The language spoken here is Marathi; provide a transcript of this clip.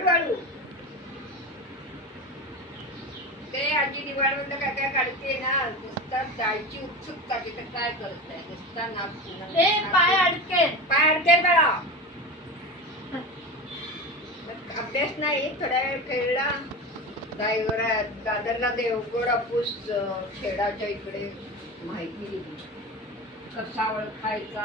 हळूहळू ते आजी दिवाळीमध्ये काय काय काढते ना नुसतं जायची उत्सुकता तिथे काय करताय नुसता पाय अडके बळा अभ्यास नाही थोड्या वेळ खेळला दादरला देवगड हापूस खेळाच्या इकडे माहिती दिली कसा ओळखायचा